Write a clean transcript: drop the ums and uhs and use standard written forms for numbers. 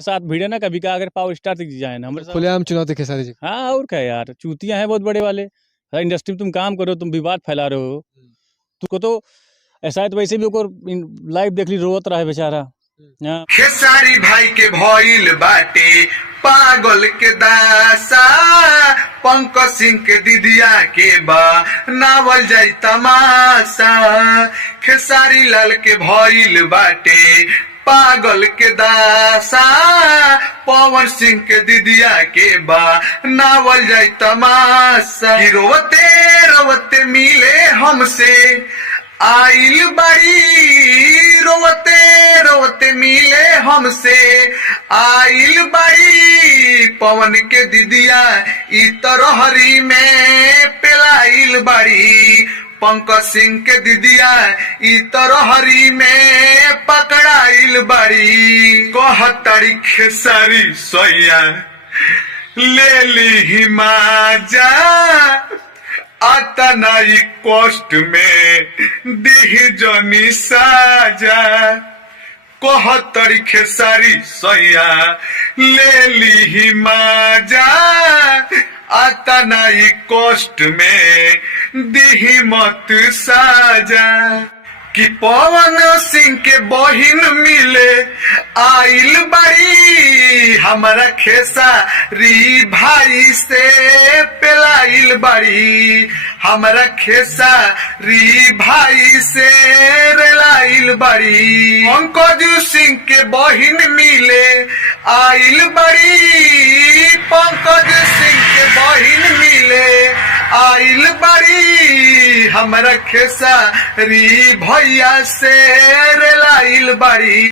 साथ भिड़े ना कभी का अगर पावर स्टार तक जाए ना हमारे साथ। खुलेआम चुनौती खेसारी जी। हाँ और क्या यार, चूतियां हैं बहुत बड़े वाले। इंडस्ट्री में तुम काम करो, तुम विवाद फैला रहे हो, तुमको तो ऐसा है तो वैसे भी लाइव देख ली, रोत रहा है बेचारा। हाँ। खेसारी भाई के भइल बाटे पागल के दासा, पंकज सिंह के दिदिया के बा नावल जाई तमाशा। खेसारी लाल के भइल बाटे पागल के दासा, पवन सिंह के दिदिया के बा नावल जाई तमाशा। रोते रोते मिले हमसे आइल बाड़ी, रोते रोते मिले हमसे आइल बाड़ी। पवन के दिदिया इ तरहरी में पेलाइल बाड़ी, पंकज सिंह के दिदिया इ तरहरी में पकड़ाइल बाड़ी। कहतारी खेसारी सोया ले ली माजा, आता नाई कष्ट में दिह जनी साजा। कहतरी खेसारी सैया ले ली माजा, आता नाई कष्ट में दिह मत साजा। कि पवन सिंह के बहिन मिले आइल बाड़ी, हमारा खेसारी भाई से पेलाइल बाड़ी। हमारा खेसारी भाई से रेलाइल बाड़ी। पंकज सिंह के बहिन मिले आइल बाड़ी, पंकज सिंह के बहिन मिले आइल बाड़ी। हमारा खेसारी भैया से रेलाइल बाड़ी।